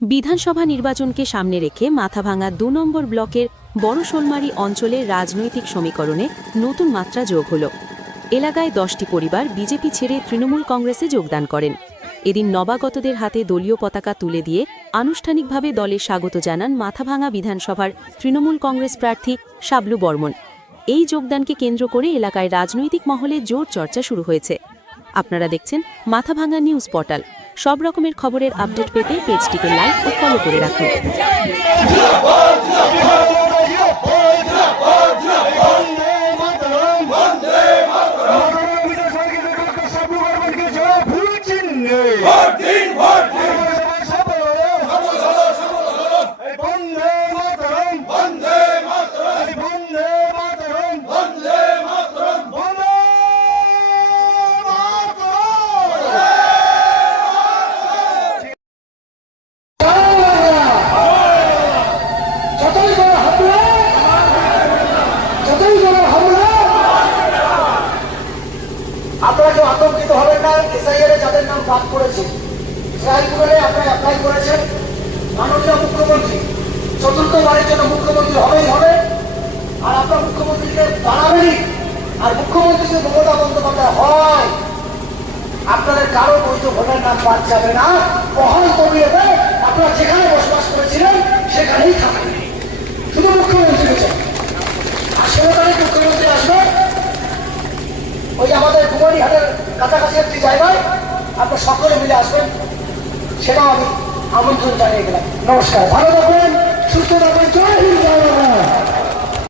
বিধানসভা নির্বাচনকে সামনে রেখে মাথাভাঙা ২ নম্বর ব্লকের বড়শোলমারি অঞ্চলের রাজনৈতিক সমীকরণে নতুন মাত্রা যোগ হল। এলাকায় ১০টি পরিবার বিজেপি ছেড়ে তৃণমূল কংগ্রেসে যোগদান করেন। এদিন নবাগতদের হাতে দলীয় পতাকা তুলে দিয়ে আনুষ্ঠানিকভাবে দলে স্বাগত জানান মাথাভাঙা বিধানসভার তৃণমূল কংগ্রেস প্রার্থী শাবলু বর্মন। এই যোগদানকে কেন্দ্র করে এলাকায় রাজনৈতিক মহলে জোর চর্চা শুরু হয়েছে। আপনারা দেখছেন মাথাভাঙা নিউজ পোর্টাল। সব রকমের খবরের আপডেট পেতে পেজটিকে লাইক ও ফলো করে রাখুন। আপনারা কেউ আতঙ্কিত হবেন না। এসআইআর যাদের নাম বাদ করেছে ট্রাইব্যুনালে আপনারা অ্যাপ্লাই করেছেন। মাননীয় মুখ্যমন্ত্রী চতুর্থবারের জন্য মুখ্যমন্ত্রী হবেই হবে, আর আপনার মুখ্যমন্ত্রীকে বাড়াবেনই। আর মুখ্যমন্ত্রী যদি মমতা বন্দ্যোপাধ্যায় হয়, আপনাদের কারো বৈধ ভোটার নাম বাদ যাবে না। বহাল কমিয়ে দেয়, আপনারা যেখানে বসবাস করেছিলেন সেখানেই থাকবেন। শুধু মুখ্যমন্ত্রী চাই। আর 16 তারিখ মুখ্যমন্ত্রী আসবে ওই আমাদের কুমারীহাটের কাছাকাছি একটি জায়গায়, আপনার সকলে মিলে আসবেন, সেটাও আমি আমন্ত্রণ জানিয়ে গেলাম। নমস্কার, ভালো থাকবেন, সুস্থ থাকবেন। জয় হিন্দ, জয় বাংলা।